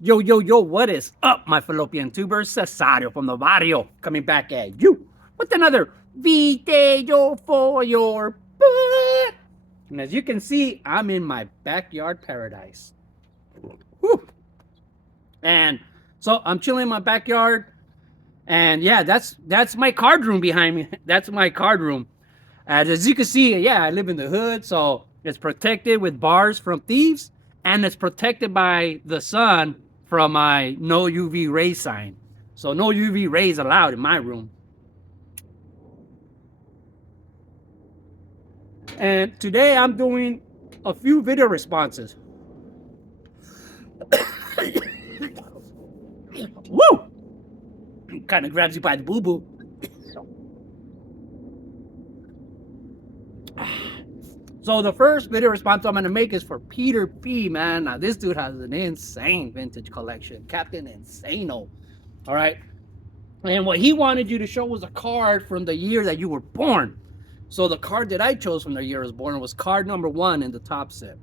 Yo, yo, yo, what is up, my fallopian tubers? Cesario from the barrio coming back at you with another video for your butt. And as you can see, I'm in my backyard paradise. Whew. And so I'm chilling in my backyard. And yeah, that's my card room behind me. That's my card room. As you can see, yeah, I live in the hood, so it's protected with bars from thieves, and it's protected by the sun from my no UV ray sign. So no UV rays allowed in my room. And today I'm doing a few video responses. Woo! Kind of grabs you by the boo boo. So the first video response I'm gonna make is for Peter P, man. Now this dude has an insane vintage collection, Captain Insano. All right. And what he wanted you to show was a card from the year that you were born. So the card that I chose from the year I was born was card number 1 in the top set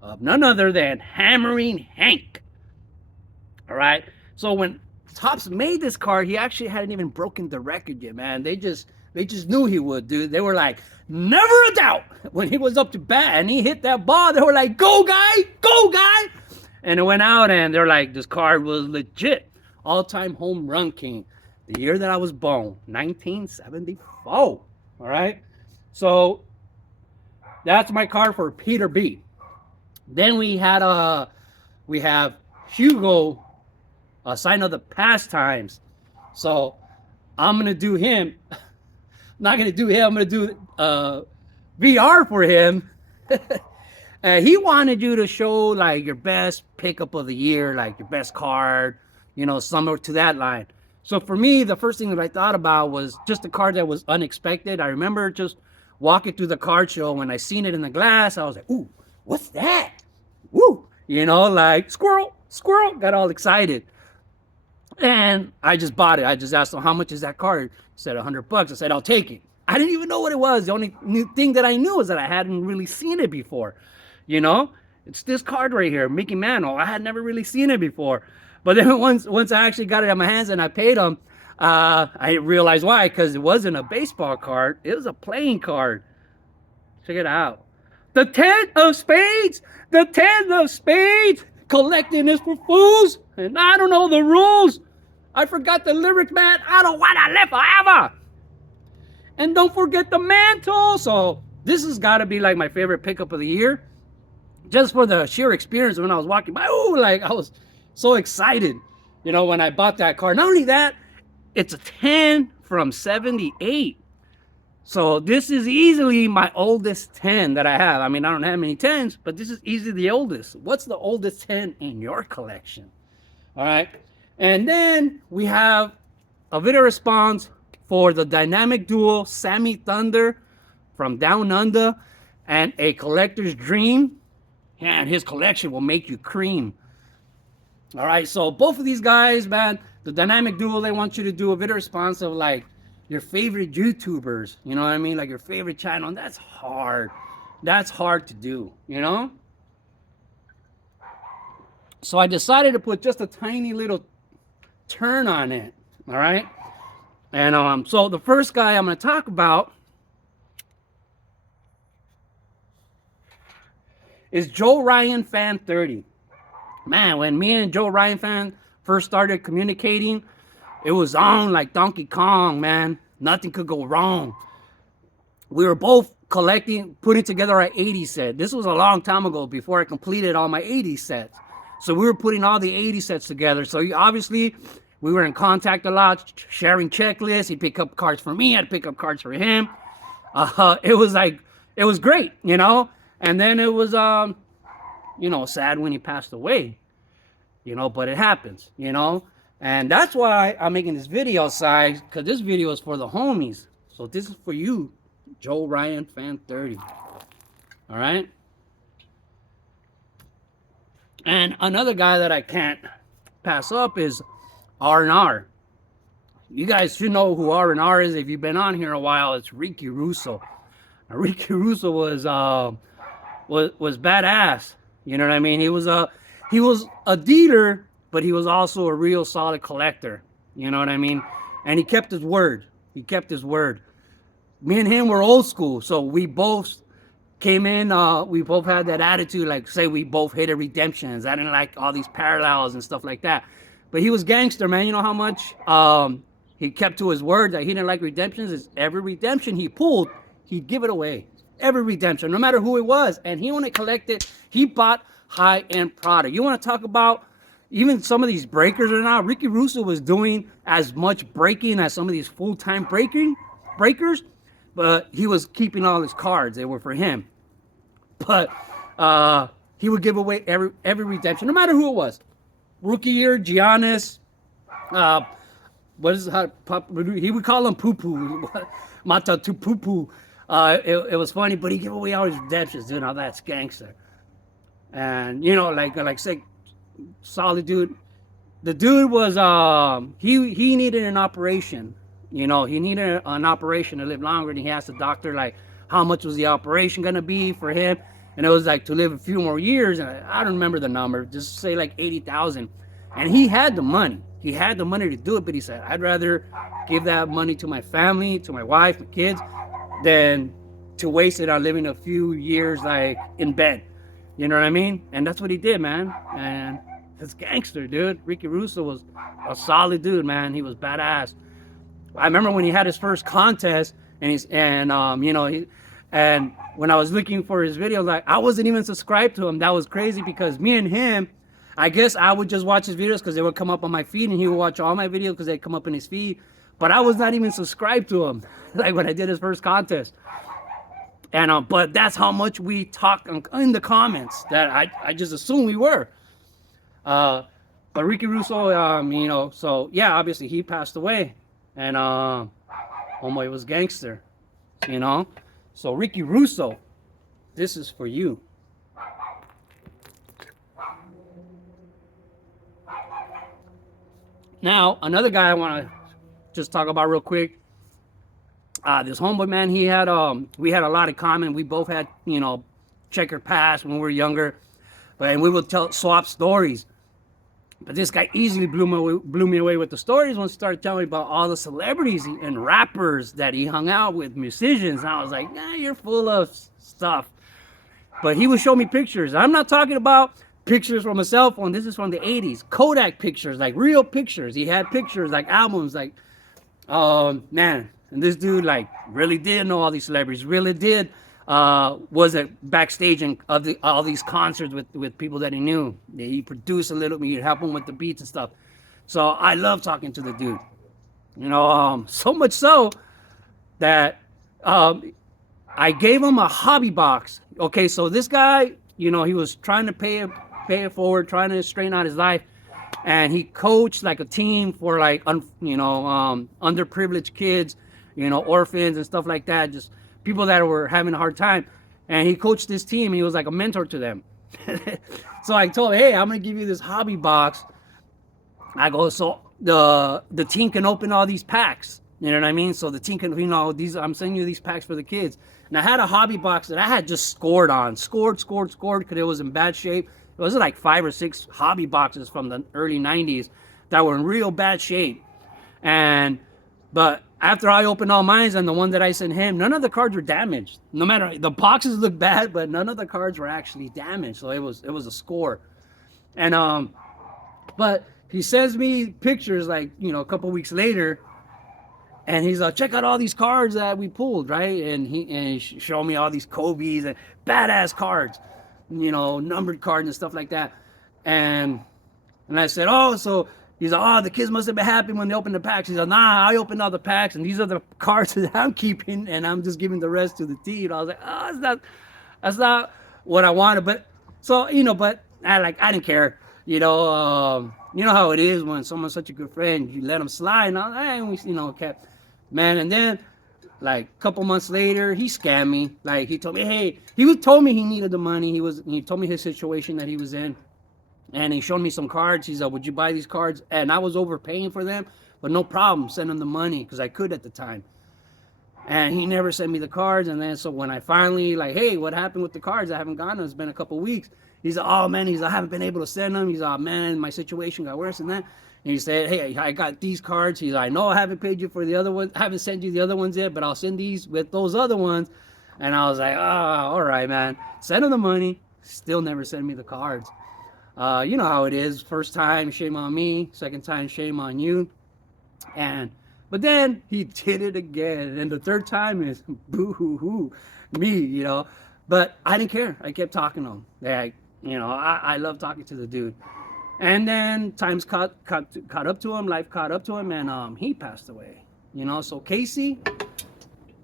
of none other than Hammering Hank. All right. So when Topps made this card, he actually hadn't even broken the record yet, man. They just knew he would, dude. They were like, never a doubt. When he was up to bat and he hit that ball, they were like, go guy, go guy. And it went out and they're like, this card was legit. All-time home run king. The year that I was born, 1974. All right. So that's my card for Peter B. Then we have Hugo, a sign of the pastimes. So I'm gonna do him. Not gonna do him. I'm gonna do VR for him. He wanted you to show like your best pickup of the year, like your best card, you know, somewhere to that line. So for me, the first thing that I thought about was just a card that was unexpected. I remember just walking through the card show when I seen it in the glass. I was like, "Ooh, what's that?" Woo, you know, like squirrel, squirrel. Got all excited. And I just bought it. I just asked him, how much is that card? He said $100. I said, I'll take it. I didn't even know what it was. The only new thing that I knew is that I hadn't really seen it before. You know, it's this card right here, Mickey Mantle. I had never really seen it before. But then once I actually got it in my hands and I paid him, I realized why. Because it wasn't a baseball card. It was a playing card. Check it out. The 10 of spades. The 10 of spades. Collecting is for fools. And I don't know the rules. I forgot the lyrics, man. I don't want to live forever. And don't forget the mantle. So this has got to be like my favorite pickup of the year. Just for the sheer experience when I was walking by. Oh, like I was so excited, you know, when I bought that card. Not only that, it's a 10 from 78. So this is easily my oldest 10 that I have. I mean, I don't have many 10s, but this is easily the oldest. What's the oldest 10 in your collection? All right. And then we have a video response for the dynamic duo Sammy Thunder from Down Under and A Collector's Dream. And his collection will make you cream. All right. So both of these guys, man, the dynamic duo, they want you to do a video response of like your favorite YouTubers. You know what I mean? Like your favorite channel. And that's hard. That's hard to do, you know? So I decided to put just a tiny little turn on it. All right. And so the first guy I'm going to talk about is Joe Ryan Fan 30. Man, when me and Joe Ryan Fan first started communicating, it was on like Donkey Kong, man. Nothing could go wrong. We were both putting together our 80 set. This was a long time ago before I completed all my 80 sets. So we were putting all the 80 sets together. So obviously we were in contact a lot, sharing checklists. He'd pick up cards for me. I'd pick up cards for him. It was great, you know? And then it was, you know, sad when he passed away, you know, but it happens, you know? And that's why I'm making this video, size, because this video is for the homies. So this is for you, Joe Ryan Fan 30. All right? And another guy that I can't pass up is R&R. You guys should know who R&R is. If you've been on here a while, it's Ricky Russo. Now, Ricky Russo was badass. You know what I mean? He was he was a dealer, but he was also a real solid collector. You know what I mean? And he kept his word. He kept his word. Me and him were old school, so we both came in. We both had that attitude, like say we both hated redemptions. I didn't like all these parallels and stuff like that. But he was gangster, man. You know how much he kept to his word that he didn't like redemptions. Is every redemption he pulled, he'd give it away. Every redemption, no matter who it was. And he only collected. He bought high-end product. You want to talk about even some of these breakers are now. Ricky Russo was doing as much breaking as some of these full-time breakers, but he was keeping all his cards. They were for him. But he would give away every redemption, no matter who it was. Rookie year, Giannis. What is how he would call him poo poo, Mata to poo poo. It was funny, but he gave away all his redemptions, dude. Now that's gangster. And you know, like say, solid dude. The dude was he needed an operation. You know, he needed an operation to live longer, and he asked the doctor like how much was the operation gonna be for him, and it was like to live a few more years. And I don't remember the number, just say like 80,000. And he had the money. He had the money to do it, but he said, I'd rather give that money to my family, to my wife, my kids, than to waste it on living a few years like in bed. You know what I mean? And that's what he did, man. And it's gangster, dude. Ricky Russo was a solid dude, man. He was badass. I remember when he had his first contest, and you know, and when I was looking for his videos, like I wasn't even subscribed to him. That was crazy because me and him, I guess I would just watch his videos because they would come up on my feed, and he would watch all my videos because they come up in his feed. But I was not even subscribed to him, like when I did his first contest. And but that's how much we talk in the comments that I just assumed we were. But Ricky Russo, you know, so yeah, obviously he passed away, and homeboy was gangster, you know. So Ricky Russo, this is for you. Now, another guy I want to just talk about real quick. This homeboy, man, he had we had a lot in common. We both had, you know, checkered past when we were younger, and we would swap stories. But this guy easily blew me away with the stories when he started telling me about all the celebrities and rappers that he hung out with, musicians. And I was like, nah, you're full of stuff. But he would show me pictures. I'm not talking about pictures from a cell phone. This is from the 80s. Kodak pictures, like real pictures. He had pictures, like albums, like, man. And this dude, like, really did know all these celebrities. Really did was backstage in all these concerts with people that he knew. He produced a little, he'd help him with the beats and stuff. So I love talking to the dude. You know, so much so that I gave him a hobby box. Okay, so this guy, you know, he was trying to pay it forward, trying to straighten out his life. And he coached like a team for like, underprivileged kids, you know, orphans and stuff like that. Just people that were having a hard time. And he coached this team, and he was like a mentor to them. So I told him, hey, I'm going to give you this hobby box. I go, so the team can open all these packs. You know what I mean? So the team can, you know, I'm sending you these packs for the kids. And I had a hobby box that I had just scored because it was in bad shape. It was like 5 or 6 hobby boxes from the early 90s that were in real bad shape. But after I opened all mine and the one that I sent him, none of the cards were damaged. No matter, the boxes looked bad, but none of the cards were actually damaged. So it was a score. And but he sends me pictures like, you know, a couple weeks later, and he's like, check out all these cards that we pulled, right? And he showed me all these Kobe's and badass cards, you know, numbered cards and stuff like that. And I said, oh, so he's like, oh, the kids must have been happy when they opened the packs. He's like, nah, I opened all the packs, and these are the cards that I'm keeping, and I'm just giving the rest to the team. I was like, oh, that's not what I wanted. But so, you know, but I didn't care. You know how it is when someone's such a good friend, you let them slide. And I always, you know, kept, man. And then, like a couple months later, he scammed me. Like he told me, hey, told me he needed the money. He told me his situation that he was in. And he showed me some cards. He's like, would you buy these cards? And I was overpaying for them, but no problem, send him the money because I could at the time. And he never sent me the cards. And then so when I finally like, hey, what happened with the cards? I haven't gotten them. It's been a couple weeks. He's like, oh man, I haven't been able to send them. He's like, oh man, my situation got worse than that. And he said, hey, I got these cards. He's like, I know I haven't paid you for the other ones. I haven't sent you the other ones yet, but I'll send these with those other ones. And I was like, oh, all right, man. Send him the money. Still never send me the cards. You know how it is. First time, shame on me. Second time, shame on you. But then he did it again. And the third time is boo-hoo-hoo, me, you know. But I didn't care. I kept talking to him. Like, you know, I love talking to the dude. And then times caught up to him. Life caught up to him. And he passed away. You know, so Casey,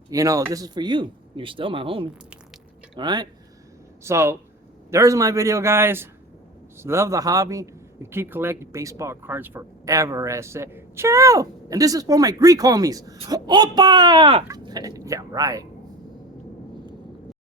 you know, this is for you. You're still my homie. All right? So there's my video, guys. Love the hobby and keep collecting baseball cards forever. As said, ciao. And this is for my Greek homies. Opa! Yeah, right.